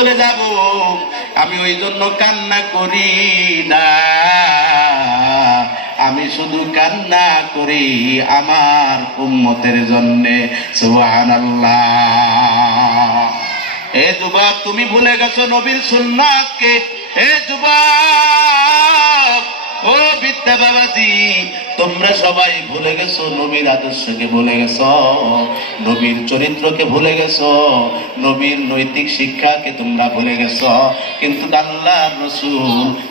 চলে যাব, আমি ওই জন্য কান্না করি না, আমি শুধু কান্না করি আমার উম্মতের জন্যে। সুবহানাল্লাহ। এ যুবক, তুমি ভুলে গেছো নবীর সুন্নাতকে। এ যুবক, ও বিদ্যা বাবাজি, তোমরা সবাই ভুলে গেছো নবীর আদর্শকে, ভুলে গেছো নবীর চরিত্রকে, ভুলে গেছো নবীর নৈতিক শিক্ষাকে তোমরা ভুলে গেছো। কিন্তু আল্লাহর রাসূল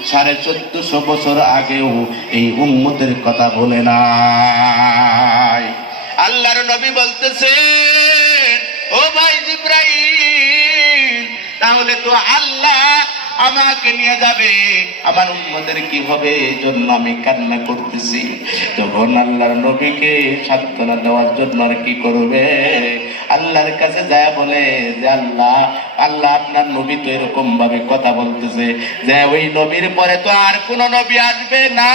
1450 বছর আগেও এই উম্মতের কথা ভুলে নাই। আল্লাহর নবী বলতেছে, ও ভাই জিবরাইল, তাহলে তো আল্লাহ আমাকে নিয়ে যাবে, আমার উম্মতের কি হবে, এই জন্য আমি কান্না করতেছি। তখন আল্লাহর নবীকে সান্ত্বনা দেওয়ার জন্য আর কি করবে, আল্লাহর কাছে যায় বলে যে আল্লাহ, আপনার নবী তো এরকম ভাবে কথা বলতেছে যে ওই নবীর পরে তো আর কোন নবী আসবে না,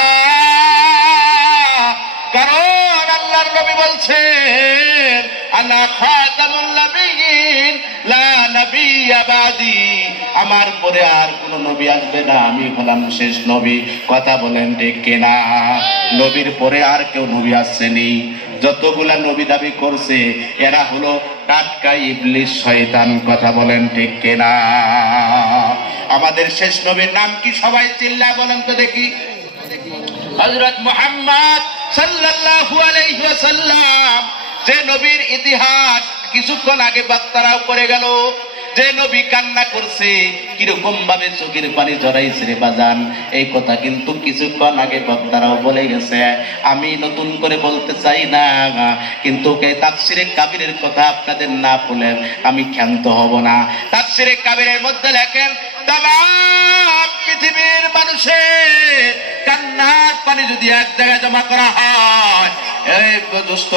কারণ আল্লাহর নবী বলছেন আনা খাতামুন নাবিয়্যিন লা নাবিয়্যা বাদি, আমার পরে আর কোন নবী আসবে না, আমি হলাম শেষ নবী। কথা বলেন ঠিক কিনা? নবীর পরে আর কেউ নবী আসেনি। যতগুলা নবী দাবি করছে এরা হলো টাটকা ইবলিস, শয়তান। কথা বলেন ঠিক কিনা? আমাদের শেষ নবীর নাম কি? সবাই চিল্লায় বলেন তো দেখি। হযরত মুহাম্মদ সাল্লাল্লাহু আলাইহি ওয়াসাল্লাম। যে নবীর ইতিহাস কিছুক্ষণ আগে বক্তারাও করে গেল, যে নবী কান্না করছে, কিরকম ভাবে চোখের পানি ঝরাইছে রে বাজান, এই কথা কিন্তু কিছুক্ষণ আগে বক্তারাও বলে গেছে। আমি নতুন করে বলতে চাই না, কিন্তু তাফসিরে কাবিরের কথা আপনাদের না বলে আমি ক্ষান্ত হব না। তাফসিরে কাবিরের মধ্যে লেখেন, তামাম পৃথিবীর মানুষের কান্নার পানি যদি এক জায়গায় জমা করা হয়, এই দোস্ত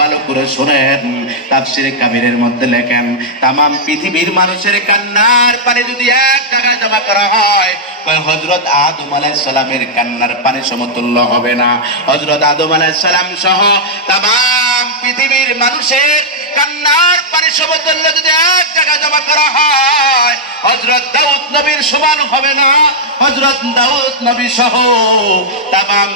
ভালো করে শোনেন, তাফসিরে কাবিরের মধ্যে লেখেন, তামাম পৃথিবীর মানুষের কান্নার পানি যদি এক জায়গায় জমা করা হয়, হযরত আদম আলাইহিস সালামের কান্নার পানি সমতুল্য হবে না। হযরত আদম আলাইহিস সালাম সহ তামাম পৃথিবীর মানুষের কান্নার পানি সমতুল্য যদি এক জায়গায় জমা করা হয়, হযরত দাউদ নবীর সমান হবে না। হযরত দাউদ নবী সহ তামাম